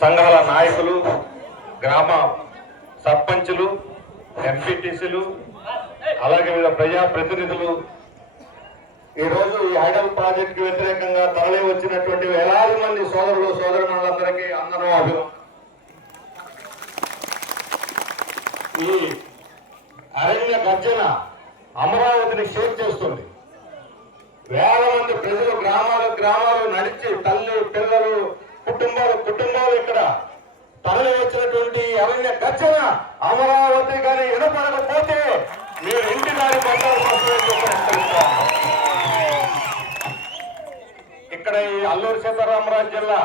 సంఘాల నాయకులు గ్రామ సర్పంచులు ఎంపీటీసీలు అలాగే వివిధ ప్రజాప్రతినిధులు ఈరోజు ఈ ఐడల్ ప్రాజెక్ట్కి వ్యతిరేకంగా తరలి వచ్చినటువంటి వేలాది మంది సోదరులు సోదరులందరికీ అందరూ అభి ఈ అరణ్య గర్జన అమరావతిని షేక్ చేస్తుంది. వేల మంది ప్రజలు గ్రామాలు గ్రామాలు నడిచి తల్లి పిల్లలు కుటుంబాలు కుటుంబాలు ఇక్కడ తరలి వచ్చినటువంటి అరణ్య గర్జన అమరావతి కానీ వినపడకపోతే మీరు ఇంటి దారి ఇక్కడ ఈ అల్లూరు సీతారామరాజు జిల్లా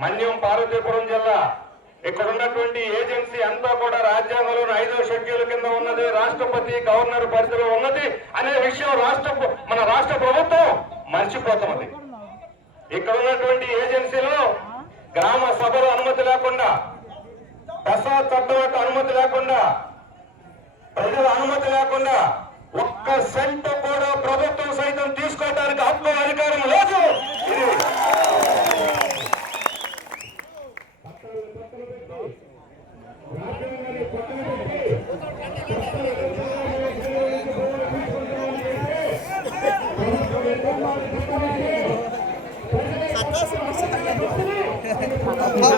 మన్యం పార్వతీపురం జిల్లా ఇక్కడ ఉన్నటువంటి ఏజెన్సీ అంతా కూడా రాజ్యాంగంలో ఐదో షెడ్యూల్ కింద ఉన్నది. రాష్ట్రపతి గవర్నర్ పరిధిలో ఉన్నది అనే విషయం రాష్ట్ర మన రాష్ట్ర ప్రభుత్వం మర్చిపోతున్నది ఇక్కడ ఉన్నటువంటి ఏజెన్సీలో గ్రామ సభలు అనుమతి లేకుండా దశా చట్టం అనుమతి లేకుండా ప్రజల అనుమతి లేకుండా ఒక్క సెంట్ కూడా ప్రభుత్వం సైతం తీసుకోవడానికి హక్కు అధికారం లేదు. ఇది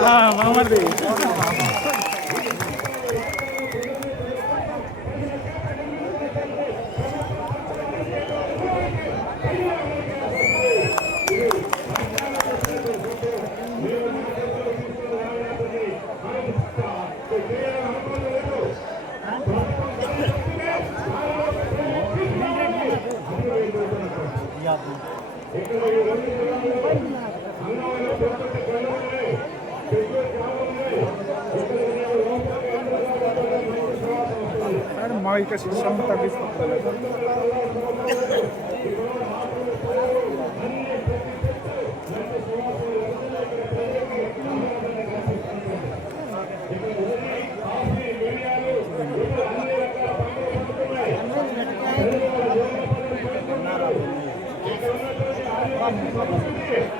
మామది మా ఇక శిక్షణ తగ్గిస్తుంది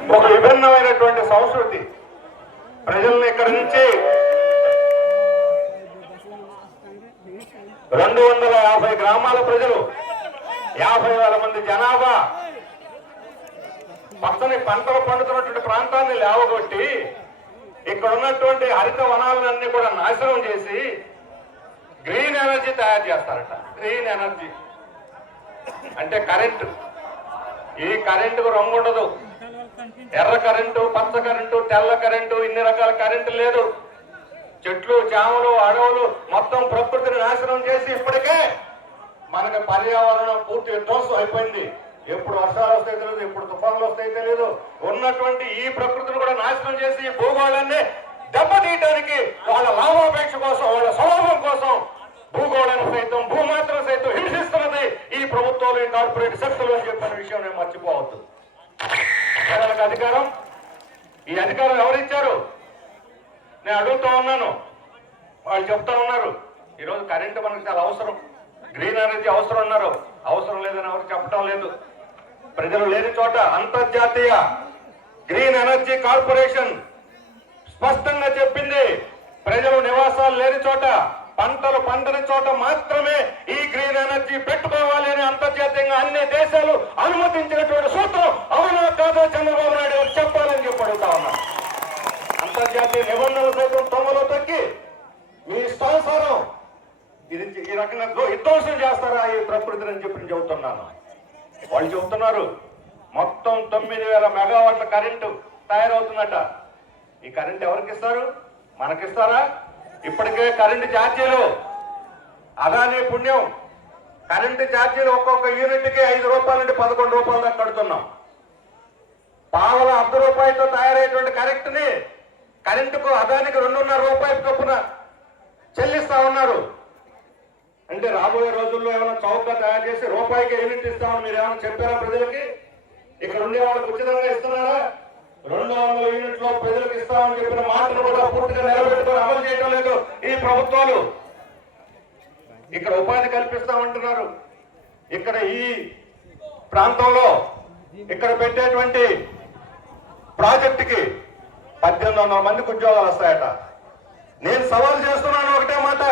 ఒక విభిన్నమైనటువంటి సంస్కృతి ప్రజల్ని ఇక్కడ నుంచి రెండు వందల యాభై గ్రామాల ప్రజలు యాభై వేల మంది జనాభా పచ్చని పంటలు పండుతున్నటువంటి ప్రాంతాన్ని లేవగొట్టి ఇక్కడ ఉన్నటువంటి హరిత వనాలన్నీ కూడా నాశనం చేసి గ్రీన్ ఎనర్జీ తయారు చేస్తారట. Green energy. అంటే కరెంటు. ఈ కరెంటుకు రంగు ఉండదు. ఎర్ర కరెంటు పచ్చ కరెంటు తెల్ల కరెంటు ఇన్ని రకాల కరెంటు లేదు. చెట్లు చేమలు అడవులు మొత్తం ప్రకృతిని నాశనం చేసి ఇప్పటికే మనకి పర్యావరణం పూర్తి విధ్వంసం అయిపోయింది. ఎప్పుడు వర్షాలు వస్తాయి తెలియదు ఎప్పుడు తుఫాన్లు వస్తాయి తెలియదు ఉన్నటువంటి ఈ ప్రకృతిని కూడా నాశనం చేసి ఈ భూగోళాన్ని దెబ్బతీయడానికి వాళ్ళ లాభాపేక్ష కోసం వాళ్ళ స్వభావం కోసం భూగోళాన్ని సైతం భూమాత్రం సైతం హింసిస్తున్నది ఈ ప్రభుత్వాలు ఈ కార్పొరేట్ శక్తులు అని చెప్పిన విషయం నేను మర్చిపోవద్దు. ప్రజలకు అధికారం? ఈ అధికారం ఎవరిచ్చారు? నేను అడుగుతూ ఉన్నాను. వాళ్ళు చెప్తా ఉన్నారు. ఈరోజు కరెంటు మనకు చాలా అవసరం. గ్రీన్ ఎనర్జీ అవసరం ఉన్నారు అవసరం లేదని ఎవరు చెప్పడం లేదు. ప్రజలు లేని చోట అంతర్జాతీయ గ్రీన్ ఎనర్జీ కార్పొరేషన్ స్పష్టంగా చెప్పింది. ప్రజలు నివాసాలు లేని చోట పంటలు పండని చోట మాత్రమే ఈ గ్రీన్ ఎనర్జీ పెట్టుకోవాలి అని అంతర్జాతీయంగా అన్ని దేశాలు అనుమతించినటువంటి సూత్రం అవునా కాదో చంద్రబాబు నాయుడు గారు చెప్పాలని చెప్పి అడుగుతా ఉన్నా. అంతర్జాతీయ నిబంధనలు సైతం తొమ్మలో తగ్గి మీ ఇష్టానుసారం ఇది ఈ రకంగా విధ్వంసం చేస్తారా ఈ ప్రకృతిని అని చెప్పి చెబుతున్నాను. వాళ్ళు చెబుతున్నారు మొత్తం తొమ్మిది వేల మెగావాట్ల కరెంటు తయారవుతుందట. ఈ కరెంట్ ఎవరికి ఇస్తారు? మనకిస్తారా? ఇప్పటికే కరెంటు ఛార్జీలు. అదానే పుణ్యం. కరెంటు ఛార్జీలు ఒక్కొక్క యూనిట్కి ఐదు రూపాయల నుండి పదకొండు రూపాయల దాకా కడుతున్నాం. పావల అర్ధ రూపాయలతో తయారయ్యేటువంటి కరెంటుని కరెంటుకు అదానికి రెండున్నర రూపాయల చొప్పున చెల్లిస్తా ఉన్నారు. అంటే రాబోయే రోజుల్లో ఏమైనా చౌకగా తయారు చేసి రూపాయికి యూనిట్ ఇస్తామని మీరు ఏమైనా చెప్పారా ప్రజలకి? ఇక్కడ ఉండే వాళ్ళకి ఉచితంగా ఇస్తున్నారా? రెండు వందల యూనిట్లో ప్రజలకు ఇస్తామని చెప్పిన మాటను కూడా పూర్తిగా నిలబెట్టుకొని అమలు చేయడం లేదు ఈ ప్రభుత్వాలు. ఇక్కడ ఉపాధి కల్పిస్తామంటున్నారు. ఇక్కడ ఈ ప్రాంతంలో ఇక్కడ పెట్టేటువంటి ప్రాజెక్టుకి పద్దెనిమిది వందల మందికి ఉద్యోగాలు వస్తాయట. నేను సవాల్ చేస్తున్నాను ఒకటే మాట.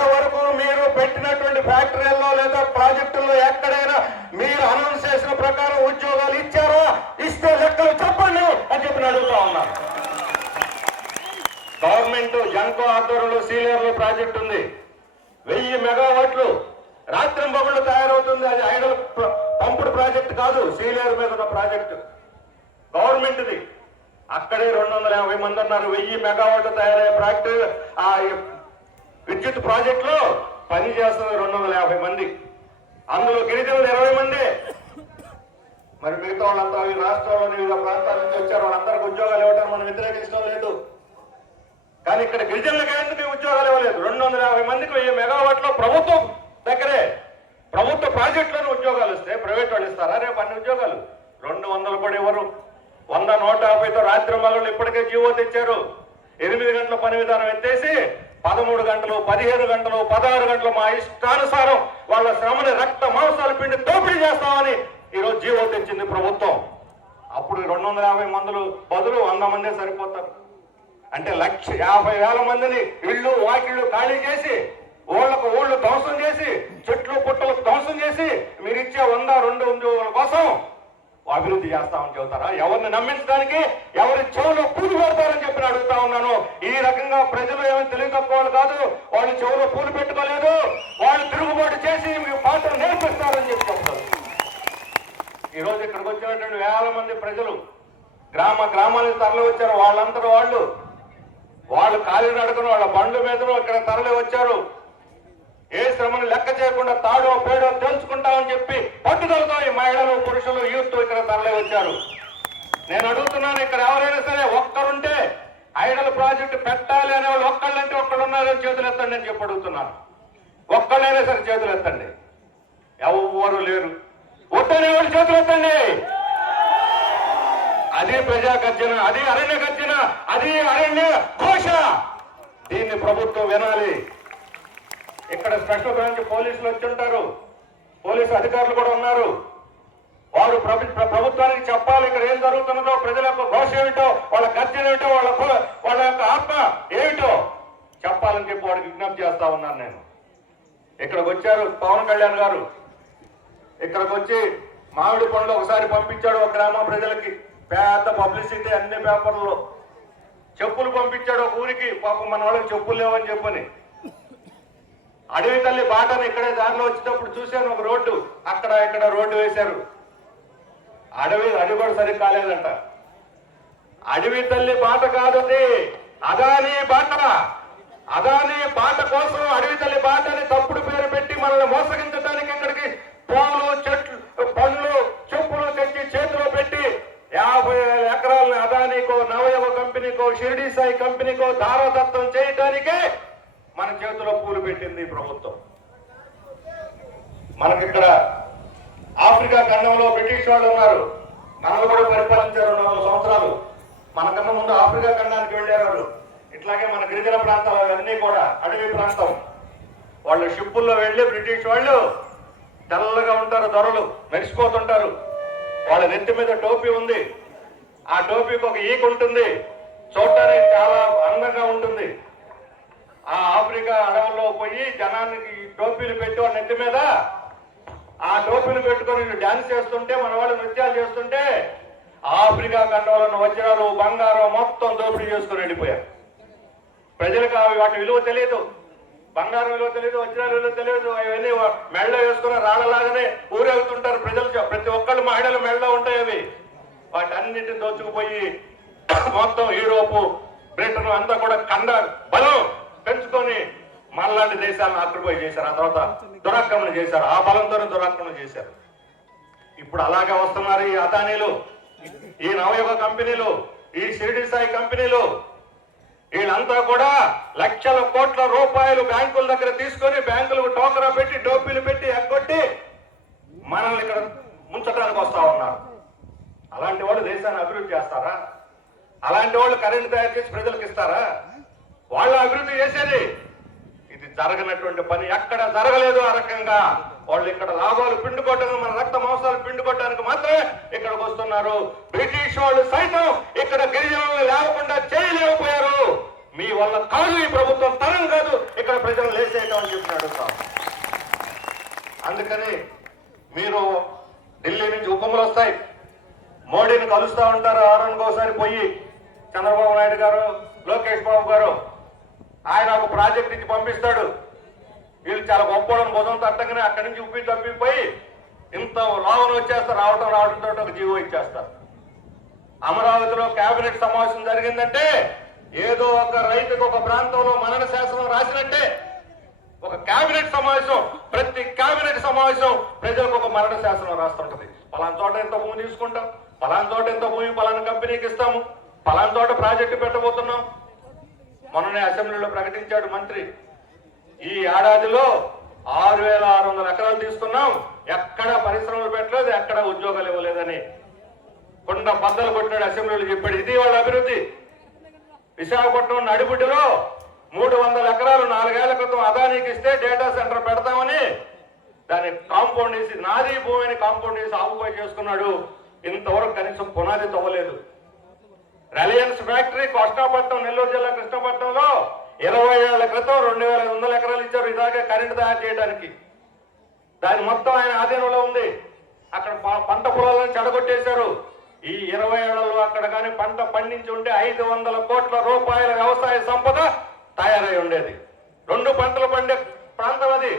ఇప్పటి వరకు మీరు పెట్టినటువంటి ఫ్యాక్టరీల్లో లేదా ప్రాజెక్టుల్లో ఎక్కడైనా మీరు అనౌన్స్ చేసిన ప్రకారం ఉద్యోగాలు ఇచ్చారా? ఇస్తే లెక్కలు చెప్పండి అని చెప్పి అడుగుతా ఉన్నారు గవర్నమెంట్ జన్కో ఆధ్వర్యంలో సీనియర్లు ప్రాజెక్ట్ ఉంది. వెయ్యి మెగావాట్లు రాత్రి మొగుళ్ళు తయారవుతుంది. అది ఐడల్ పంపుడు ప్రాజెక్ట్ కాదు సీనియర్ మీద ఉన్న ప్రాజెక్టు. గవర్నమెంట్ది. అక్కడే రెండు వందల యాభై మంది ఉన్నారు. వెయ్యి మెగావాట్లు తయారయ్యే ప్రాజెక్టు ఆ విద్యుత్ ప్రాజెక్ట్లో పని చేస్తున్న రెండు వందల యాభై మంది. అందులో గిరిజనులు ఇరవై మంది. మరి మిగతా వాళ్ళంతా ఈ రాష్ట్రంలోని వివిధ ప్రాంతాల నుంచి వచ్చారు. వాళ్ళందరికీ ఉద్యోగాలు ఇవ్వడం మనం వ్యతిరేకించడం లేదు. కానీ ఇక్కడ గిరిజనులకు ఎందుకు ఉద్యోగాలు ఇవ్వలేదు? రెండు వందల యాభై మందికి వెయ్యి మెగావాట్లో ప్రభుత్వం దగ్గరే ప్రభుత్వ ప్రాజెక్టులను ఉద్యోగాలు ఇస్తే ప్రైవేట్ వాళ్ళు ఇస్తారా? రేపు అన్ని ఉద్యోగాలు. రెండు వందలు కూడా ఇవ్వరు. వంద నూట యాభైతో రాత్రి మగళ్ళు ఇప్పటికే జీవో తెచ్చారు. ఎనిమిది గంటల పని విధానం ఎత్తేసి పదమూడు గంటలు పదిహేను గంటలు పదహారు గంటలు మా ఇష్టానుసారం వాళ్ళ శ్రమని రక్త మాంసాలు పిండి దోపిడీ చేస్తామని ఈరోజు జీవో తెచ్చింది ప్రభుత్వం. అప్పుడు రెండు వందల యాభై మందులు బదులు వంద మందే సరిపోతారు. అంటే లక్ష యాభై వేల మందిని ఇళ్ళు వాకిళ్ళు ఖాళీ చేసి ఊళ్ళకు ఊళ్ళు ధ్వంసం చేసి చెట్లు పుట్టలు ధ్వంసం చేసి మీరు ఇచ్చే వంద రెండు ఉద్యోగుల కోసం అభివృద్ధి చేస్తామని చెబుతారా? ఎవరిని నమ్మించడానికి ఎవరి చెవులు పూలు పెడతారని చెప్పి అడుగుతా ఉన్నాను. ఈ రకంగా ప్రజలు ఏమి తెలివి తక్కువ కాదు. వాళ్ళు చెవులు పూలు పెట్టుకోలేదు. వాళ్ళు తిరుగుబాటు చేసి మీకు పాత్ర నేర్పిస్తారని చెప్పి చెప్తారు. ఈ రోజు ఇక్కడికి వచ్చినటువంటి వేల మంది ప్రజలు గ్రామ గ్రామాలకు తరలి వచ్చారు. వాళ్ళందరూ వాళ్ళు వాళ్ళు ఖాళీ నడుకుని వాళ్ళ బండ్ల మీద ఇక్కడ తరలి వచ్చారు. ఏ శ్రమను లెక్క చేయకుండా తాడో పేడో తెలుసుకుంటామని చెప్పి పట్టుదలతో ఈ మహిళలు పురుషులు యూత్ ఇక్కడ తరలి వచ్చారు. నేను అడుగుతున్నాను ఇక్కడ ఎవరైనా సరే ఒక్కరుంటే ఐడల్ ప్రాజెక్టు పెట్టాలి అనే వాళ్ళు ఒక్కళ్ళంటే ఒక్కళ్ళు ఉన్నారని చేతులు ఎత్తండి అని చెప్పి అడుగుతున్నాను. ఒక్కళ్ళైనా సరే చేతులు ఎత్తండి. ఎవరు లేరు. వద్దనే వాళ్ళు చేతులు ఎత్తండి. అది ప్రజా గర్జన అది అరణ్య గర్జన అది అరణ్య ఘోష. దీన్ని ప్రభుత్వం వినాలి. ఇక్కడ స్పెషల్ బ్రాంచ్ పోలీసులు వచ్చి ఉంటారు. పోలీసు అధికారులు కూడా ఉన్నారు. వారు ప్రభుత్వానికి చెప్పాలి ఇక్కడ ఏం జరుగుతున్నదో ప్రజల యొక్క ఘోష ఏమిటో వాళ్ళ గర్జన ఏమిటో వాళ్ళ వాళ్ళ యొక్క ఆత్మ ఏమిటో చెప్పాలని చెప్పి వాడికి విజ్ఞప్తి చేస్తా ఉన్నాను నేను. ఇక్కడికి వచ్చారు పవన్ కళ్యాణ్ గారు. ఇక్కడికి వచ్చి మామిడి పండ్లు ఒకసారి పంపించాడు ఒక గ్రామ ప్రజలకి. పెద్ద పబ్లిసిటీ అన్ని పేపర్లో. చెప్పులు పంపించాడు ఒక ఊరికి. పాపం మన వాళ్ళకి చెప్పులు లేవని చెప్పని. అడవి తల్లి బాటను ఇక్కడే దారిలో వచ్చేటప్పుడు చూశాను ఒక రోడ్డు. అక్కడ ఇక్కడ రోడ్డు వేశారు. అడవి అది కూడా సరి కాలేదంట. అడవి తల్లి బాట కాదు అదాని బాట. అదాని బాట కోసం అడవి తల్లి బాటని తప్పుడు పేరు పెట్టి మనల్ని మోసగించడానికి ఇక్కడికి పూలు చెట్లు పండ్లు చెప్పులు తెచ్చి చేతిలో పెట్టి యాభై వేల ఎకరాలను అదానికో నవయవ కంపెనీకో షిరిడి సాయి కంపెనీకో దారోదత్వం చేయటానికే మన చేతిలో పూలు పెట్టింది ప్రభుత్వం. మనకిక్కడ ఆఫ్రికా ఖండంలో బ్రిటిష్ వాళ్ళు ఉన్నారు. మనల్ని కూడా పరిపాలించారు నాలుగు సంవత్సరాలు. మనకన్నా ముందు ఆఫ్రికా ఖండానికి వెళ్ళారు వాళ్ళు. ఇట్లాగే మన గిరిజన ప్రాంతాలు అవన్నీ కూడా అడవి ప్రాంతం. వాళ్ళు షిప్పుల్లో వెళ్ళి బ్రిటిష్ వాళ్ళు తెల్లగా ఉంటారు దొరలు మెరిసిపోతుంటారు. వాళ్ళ నెత్తి మీద టోపీ ఉంది. ఆ టోపీకి ఒక ఈక ఉంటుంది. చూడటానికి చాలా అందంగా ఉంటుంది. ఆ ఆఫ్రికా అడవుల్లో పోయి జనానికి టోపీలు పెట్టి నెట్టి నెత్తి మీద. ఆ టోపీలు పెట్టుకొని డాన్స్ చేస్తుంటే మన వాళ్ళు నృత్యాలు చేస్తుంటే ఆఫ్రికా ఖండంలో వజ్రాలు బంగారం మొత్తం దోపిడీ చేసుకుని వెళ్ళిపోయారు ప్రజలకు అవి వాటి విలువ తెలియదు బంగారం విలువ తెలియదు వజ్రాల విలువ తెలియదు అవన్నీ మెళ్ళ వేసుకున్న రాళ్ళలాగానే ఊరేగుతుంటారు ప్రజలు ప్రతి ఒక్కళ్ళు మహిళలు మెళ్ళ ఉంటాయి అవి. వాటి అన్నిటిని దోచుకుపోయి మొత్తం యూరోపు బ్రిటన్ అంతా కూడా కండ బలం! మనలాంటి దేశాలను ఆక్రమణ చేశారు. ఆ తర్వాత దురాక్రమణ చేశారు. ఆ బలంతోనే దురాక్రమణ చేశారు. ఇప్పుడు అలాగే వస్తున్నారు ఈ అదానీలు ఈ నవయుగ కంపెనీలు ఈ షిరిడి సాయి కంపెనీలు. వీళ్ళంతా కూడా లక్షల కోట్ల రూపాయలు బ్యాంకుల దగ్గర తీసుకొని బ్యాంకులకు టోకరా పెట్టి డోపీలు పెట్టి ఎగ్గొట్టి మనల్ని ఇక్కడ ముంచడానికి వస్తా ఉన్నారు. అలాంటి వాళ్ళు దేశాన్ని అభివృద్ధి చేస్తారా? అలాంటి వాళ్ళు కరెంట్ తయారు చేసి ప్రజలకు ఇస్తారా? వాళ్ళు అభివృద్ధి చేసేది జరగనటువంటి పని ఎక్కడ జరగలేదు ఆ రకంగా. వాళ్ళు ఇక్కడ లాభాలు పిండుకోవటం మన రక్త మాంసాలు పిండుకోవటానికి మాత్రమే ఇక్కడికి వస్తున్నారు. బ్రిటిష్ వాళ్ళు సైతం ఇక్కడ గిరిజనులు లేకుండా చేయలేకపోయారు. మీ వల్ల కాదు ఈ ప్రభుత్వం తరం కాదు. ఇక్కడ ప్రజలు లేచేయటం అని చెప్పినాడు సార్. అందుకని మీరు ఢిల్లీ నుంచి ఉపములు వస్తాయి. మోడీని కలుస్తా ఉంటారు. ఆరు ఒకసారి పోయి చంద్రబాబు నాయుడు గారు లోకేష్ బాబు గారు ఆయన ఒక ప్రాజెక్ట్ ఇచ్చి పంపిస్తాడు. వీళ్ళు చాలా గొప్పవాళ్ళని భుజం తట్టగానే అక్కడి నుంచి ఉప్పి తప్పిపోయి ఇంత లాభం వచ్చేస్తారు రావటం రావడంతో ఒక జీవో ఇచ్చేస్తారు. అమరావతిలో కేబినెట్ సమావేశం జరిగిందంటే ఏదో ఒక రైతుకు ఒక ప్రాంతంలో మనన శాసనం రాసినట్టే. ఒక కేబినెట్ సమావేశం ప్రతి కేబినెట్ సమావేశం ప్రజలకు ఒక మరణ శాసనం రాస్తుంటది. పలానా చోట ఎంత భూమి తీసుకుంటాం పలానా చోట ఎంత భూమి పలానా కంపెనీకి ఇస్తాము పలానా చోట ప్రాజెక్టు పెట్టబోతున్నాం. మొన్ననే అసెంబ్లీలో ప్రకటించాడు మంత్రి. ఈ ఏడాదిలో ఆరు వేల ఆరు వందల ఎకరాలు తీసుకున్నాం ఎక్కడ పరిశ్రమలు పెట్టలేదు ఎక్కడ ఉద్యోగాలు ఇవ్వలేదని. కొండ బద్దలు కొట్టినాడు అసెంబ్లీలో చెప్పాడు ఇది వాళ్ళ అభివృద్ధి. విశాఖపట్నం నడిబుడ్డిలో మూడు వందల ఎకరాలు నాలుగేళ్ళ క్రితం అదానికి ఇస్తే డేటా సెంటర్ పెడతామని దాన్ని కాంపౌండ్ వేసి నాది భూమిని కాంపౌండ్ వేసి ఆకుపై చేసుకున్నాడు. ఇంతవరకు కనీసం పునాది తవ్వలేదు. రిలయన్స్ ఫ్యాక్టరీ కృష్ణాపట్నం నెల్లూరు జిల్లా కృష్ణాపట్నంలో ఇరవై ఏళ్ళ క్రితం రెండు వేల ఐదు వందల ఎకరాలు ఇచ్చారు ఇలాగే కరెంటు తయారు చేయడానికి. దాని మొత్తం ఆయన ఆధీనంలో ఉంది. అక్కడ పంట పొలాలను చెడగొట్టేశారు. ఈ ఇరవై ఏళ్ళలో అక్కడ కానీ పంట పండించి ఉంటే ఐదు వందల కోట్ల రూపాయల వ్యవసాయ సంపద తయారై ఉండేది. రెండు పంటలు పండే ప్రాంతం అది.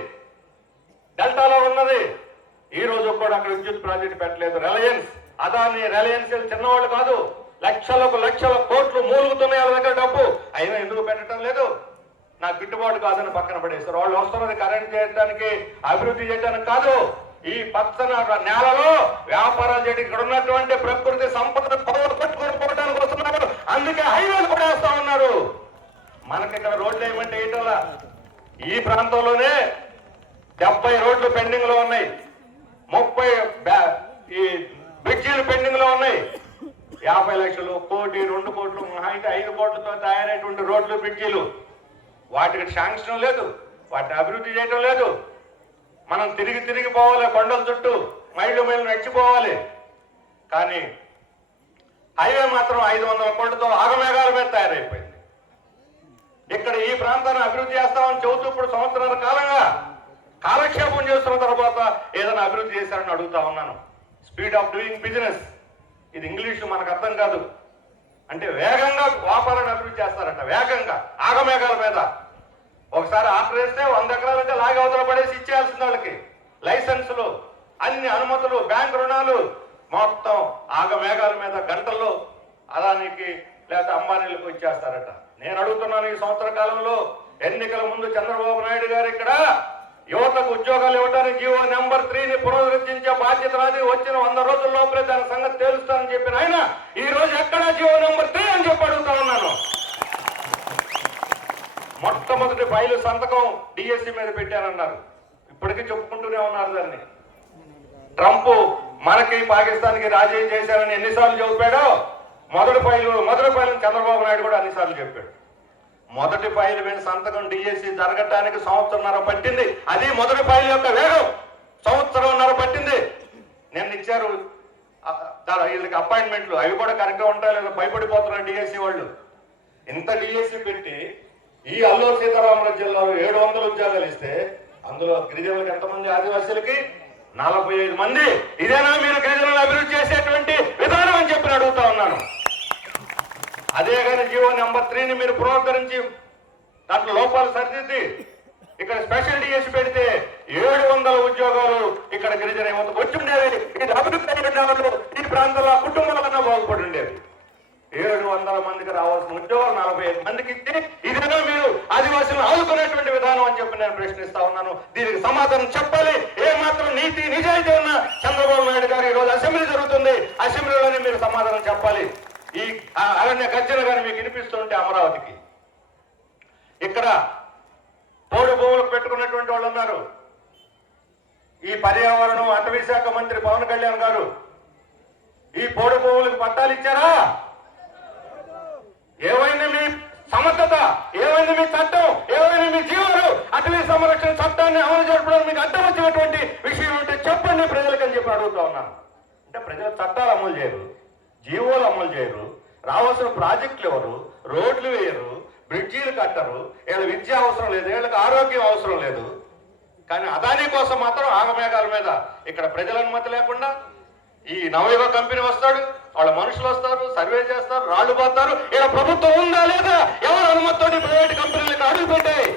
డెల్టాలో ఉన్నది. ఈ రోజు కూడా అక్కడ విద్యుత్ ప్రాజెక్ట్ పెట్టలేదు. రిలయన్స్. అదాని రిలయన్స్ చిన్నవాళ్ళు కాదు. లక్షలకు లక్షల కోట్లు మూలుగుతున్నాయి వాళ్ళ దగ్గర డబ్బు. అయినా ఎందుకు పెట్టడం లేదు? నాకు గిట్టుబాటు కాదని పక్కన పడేస్తారు వాళ్ళు వస్తున్నది కరెంట్ చేయడానికి అభివృద్ధి చేయడానికి కాదు. ఈ పచ్చన నేలలో వ్యాపారాలు చేయడం ఇక్కడ ఉన్నటువంటి ప్రకృతి సంపద పట్టుకొని పోవడానికి వస్తున్నారు. అందుకే హైవేలు కూడా వేస్తా ఉన్నారు. మనకి ఇక్కడ రోడ్లు ఏమంటే ఏంటలా ఈ ప్రాంతంలోనే డెబ్బై రోడ్లు పెండింగ్లో ఉన్నాయి. ముప్పై బ్యా- ఈ బ్రిడ్జీలు పెండింగ్లో ఉన్నాయి. యాభై లక్షలు కోటి రెండు కోట్లు మహా అయితే ఐదు కోట్లతో తయారైనటువంటి రోడ్లు బ్రిడ్జీలు. వాటికి శాంక్షన్ లేదు వాటిని అభివృద్ధి చేయటం లేదు. మనం తిరిగి తిరిగి పోవాలి కొండల చుట్టూ మైళ్ళు మైళ్ళు నడిచిపోవాలి. కానీ హైవే మాత్రం ఐదు వందల కోట్లతో ఆగమేఘాల మీద తయారైపోయింది. ఇక్కడ ఈ ప్రాంతాన్ని అభివృద్ధి చేస్తామని చెబుతూ ఇప్పుడు సంవత్సరాల కాలంగా కాలక్షేపం చేస్తున్న తర్వాత ఏదైనా అభివృద్ధి చేశారని అడుగుతా ఉన్నాను. స్పీడ్ ఆఫ్ డూయింగ్ బిజినెస్ ఇది ఇంగ్లీష్ మనకు అర్థం కాదు. అంటే వేగంగా వ్యాపారాన్ని అభివృద్ధి చేస్తారట వేగంగా ఆగమేఘాల మీద. ఒకసారి ఆర్డర్ వేస్తే వంద ఎకరాలంటే లాగి అవతల పడేసి ఇచ్చేయాల్సిన వాళ్ళకి. లైసెన్సులు అన్ని అనుమతులు బ్యాంక్ రుణాలు మొత్తం ఆగమేఘాల మీద గంటల్లో అదానికి లేకపోతే అంబానీలకు ఇచ్చేస్తారట నేను అడుగుతున్నాను ఈ సంవత్సర కాలంలో ఎన్నికల ముందు చంద్రబాబు నాయుడు గారు ఇక్కడ యువతకు ఉద్యోగాలు ఇవ్వడానికి జీవో నెంబర్ త్రీని పునరుద్ధరించే బాధ్యత రాదు వచ్చిన వంద రోజుల లోపలే దాని సంగతి తేలుస్తానని చెప్పిన ఆయన ఈ రోజు ఎక్కడ జీవో నెంబర్ త్రీ అని చెప్పి అడుగుతా ఉన్నాను. మొట్టమొదటి బయలు సంతకం డిఎస్సి మీద పెట్టానన్నారు. ఇప్పటికీ చెప్పుకుంటూనే ఉన్నారు దాన్ని. ట్రంప్ మనకి పాకిస్తాన్కి రాజీ చేశారని ఎన్నిసార్లు చెప్పాడో మొదటి ఫైలు మొదటి ఫైలు చంద్రబాబు నాయుడు కూడా అన్నిసార్లు చెప్పాడు. మొదటి ఫైల్ మీద సంతకం డిఎస్సి జరగటానికి సంవత్సరంన్నర పట్టింది. అది మొదటి ఫైల్ యొక్క వేగం. సంవత్సరంన్నర పట్టింది. నిన్న ఇచ్చారు వీళ్ళకి అపాయింట్మెంట్లు. అవి కూడా కరెక్ట్గా ఉంటాయి లేదా భయపడిపోతున్నారు డిఎస్సి వాళ్ళు? ఇంత డిఎస్సి పెట్టి ఈ అల్లూరు సీతారామరాజు జిల్లాలో ఏడు వందల ఉద్యోగాలు ఇస్తే అందులో గిరిజనులకు ఎంతమంది ఆదివాసీలకి? నలభై ఐదు మంది. ఇదేనా మీరు గిరిజనులు అభివృద్ధి చేసేటువంటి విధానం అని చెప్పి అడుగుతా ఉన్నాను. అదే కానీ జీవో నెంబర్ త్రీని మీరు పునరుద్ధరించి దాంట్లో లోపాలు సరిదిద్ది. ఇక్కడ స్పెషల్ డిఎస్ పెడితే ఏడు వందల ఉద్యోగాలు ఇక్కడ గిరిజన యువతకు వచ్చి ఉండేవి. ఇది అభివృద్ధి ఈ ప్రాంతంలో కుటుంబాల కన్నా బాగుపడి ఉండేవి. ఏడు వందల మందికి రావాల్సిన ఉద్యోగాలు నలభై ఐదు మందికి ఇచ్చి ఇదేనా మీరు ఆదివాసులను ఆదుకునేటువంటి విధానం అని చెప్పి నేను ప్రశ్నిస్తా ఉన్నాను. దీనికి సమాధానం చెప్పాలి. ఏ మాత్రం నీతి నిజాయితీ ఉన్న చంద్రబాబు నాయుడు గారు ఈ రోజు అసెంబ్లీ జరుగుతుంది. అసెంబ్లీలోనే మీరు సమాధానం చెప్పాలి. ఈ ఆ అరణ్య గర్జన గారు మీకు వినిపిస్తుంటే అమరావతికి. ఇక్కడ పోడు భూములకు పెట్టుకున్నటువంటి వాళ్ళు ఉన్నారు. ఈ పర్యావరణం అటవీ శాఖ మంత్రి పవన్ కళ్యాణ్ గారు ఈ పోడు భూములకు పట్టాలు ఇచ్చారా? ఏవైనా మీ సమర్థత? ఏమైంది మీ చట్టం? ఏమైంది మీ జీవనం? అటవీ సంరక్షణ చట్టాన్ని అమలు జరపడానికి మీకు అడ్డం వచ్చినటువంటి విషయం ఉంటే చెప్పండి ప్రజలకు అని చెప్పి అడుగుతా ఉన్నాను. అంటే ప్రజలు చట్టాలు అమలు చేయరు. జీవోలు అమలు చేయరు రావాల్సిన ప్రాజెక్టులు ఎవరు రోడ్లు వేయరు బ్రిడ్జీలు కట్టరు వీళ్ళ విద్య అవసరం లేదు వీళ్ళకి ఆరోగ్యం అవసరం లేదు. కానీ అదానీ కోసం మాత్రం ఆగమేఘాల మీద ఇక్కడ ప్రజల అనుమతి లేకుండా ఈ నవయుగ కంపెనీ వస్తాడు వాళ్ళ మనుషులు వస్తారు సర్వే చేస్తారు రాళ్ళు పోతారు. ఇలా ప్రభుత్వం ఉందా లేదా? ఎవరు అనుమతితో ప్రైవేట్ కంపెనీలకు అడుగు పెట్టాయి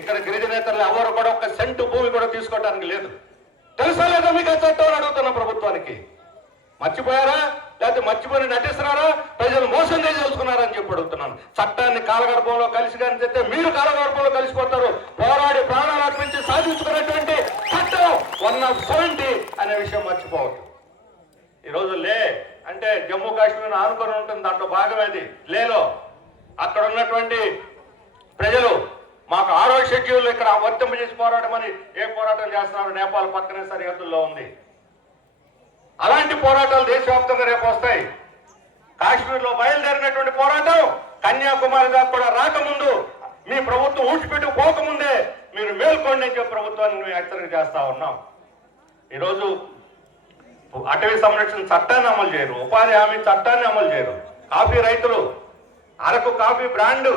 ఇక్కడ గిరిజనేతలు ఎవరు కూడా ఒక సెంటు భూమి కూడా తీసుకోవడానికి లేదు. తెలుసా లేదా మీకు చట్టం అడుగుతున్న ప్రభుత్వానికి? మర్చిపోయారా? లేకపోతే మర్చిపోయి నటిస్తున్నారా? ప్రజలు మోసం చేసి చూసుకున్నారని చెప్పి అడుగుతున్నాను. చట్టాన్ని కాలగర్భంలో కలిసి కానీ చెప్తే మీరు కాలగర్భంలో కలిసిపోతారు. పోరాడి ప్రాణాలు అర్పించి సాధించుకున్నటువంటి చట్టం వన్ ఆఫ్ సెవెంటీ అనే విషయం మర్చిపోవద్దు. ఈరోజు లే అంటే జమ్మూ కాశ్మీర్ ఆనుకొని ఉంటుంది దాంట్లో భాగం అది లేలో. అక్కడ ఉన్నటువంటి ప్రజలు మాకు ఆరో షెడ్యూల్ ఇక్కడ వర్తింపజేసి పోరాటమని ఏ పోరాటం చేస్తున్నారు నేపాల్ పక్కనే సరిహద్దుల్లో ఉంది. అలాంటి పోరాటాలు దేశవ్యాప్తంగా రేపు వస్తాయి. కాశ్మీర్లో బయలుదేరినటువంటి పోరాటం కన్యాకుమారి దాకా కూడా రాకముందు మీ ప్రభుత్వం ఊడ్చిపెట్టు పోకముందే మీరు మేల్కొండి అని చెప్పి ప్రభుత్వాన్ని మేము హెచ్చరిక చేస్తా ఉన్నాం. ఈరోజు అటవీ సంరక్షణ చట్టాన్ని అమలు చేయరు ఉపాధి హామీ చట్టాన్ని అమలు చేయరు. కాఫీ రైతులు అరకు కాఫీ బ్రాండ్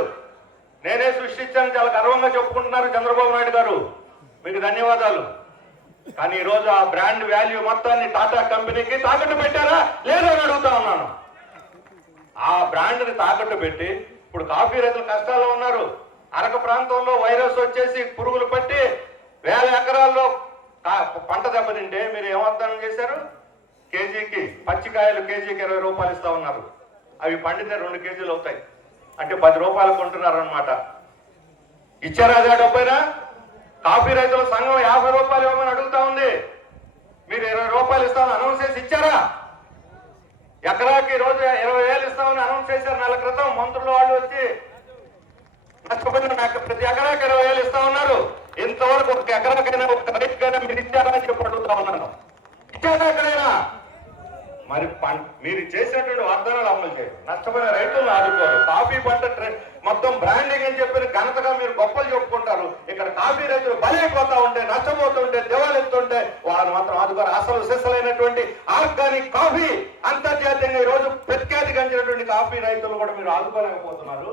నేనే సృష్టించాను చాలా గర్వంగా చెప్పుకుంటున్నారు చంద్రబాబు నాయుడు గారు. మీకు ధన్యవాదాలు. కానీ ఈ రోజు ఆ బ్రాండ్ వాల్యూ మొత్తాన్ని టాటా కంపెనీకి తాకట్టు పెట్టారా? లేదా అని అడుగుతా ఉన్నాను. ఆ బ్రాండ్ని తాకట్టు పెట్టి ఇప్పుడు కాఫీ రైతులు కష్టాల్లో ఉన్నారు. అరకు ప్రాంతంలో వైరస్ వచ్చేసి పురుగులు పట్టి వేల ఎకరాల్లో పంట దెబ్బతింటే మీరు ఏమర్థనం చేశారు? కేజీకి పచ్చికాయలు కేజీకి ఇరవై రూపాయలు ఇస్తా ఉన్నారు. అవి పండితే రెండు కేజీలు అవుతాయి. అంటే పది రూపాయలు కొంటున్నారు అనమాట ఇచ్చారా అదే డబ్బైనా? కాఫీ రైతుల సంఘం యాభై రూపాయలు ఇవ్వమని అడుగుతా ఉంది. మీరు ఇరవై రూపాయలు ఇస్తామని అనౌన్స్ చేసి ఇచ్చారా? ఎకరాకి రోజు ఇరవై వేలు ఇస్తామని అనౌన్స్ చేశారు నెల క్రితం. మంత్రులు వాళ్ళు వచ్చి నష్టపోయిన నాకు ప్రతి ఎకరాకి ఇరవై వేలు ఇస్తా ఉన్నారు. ఇంతవరకు ఒక ఎకరాకైనా ఒక రైతుకైనా మీరు ఇచ్చారా అని చెప్పి అడుగుతా ఉన్నాను. ఇచ్చారా ఎక్కడైనా? మరి మీరు చేసినటువంటి వాగ్దానాలు అమలు చేయండి. నష్టపోయిన రైతులను ఆదుకోరు కాఫీ పంట మొత్తం బ్రాండింగ్ అని చెప్పిన ఘనతగా మీరు గొప్పలు చెప్పుకుంటారు. ఇక్కడ కాఫీ రైతులు బలైపోతా ఉంటే నష్టపోతుంటే దివాలెత్తుంటే వాళ్ళని మాత్రం ఆదుకోరు. అసలు సిసలైనటువంటి ఆర్గానిక్ కాఫీ అంతర్జాతీయంగా ఈ రోజు ప్రఖ్యాతి గంచినటువంటి కాఫీ రైతులు కూడా మీరు ఆదుకోలేకపోతున్నారు.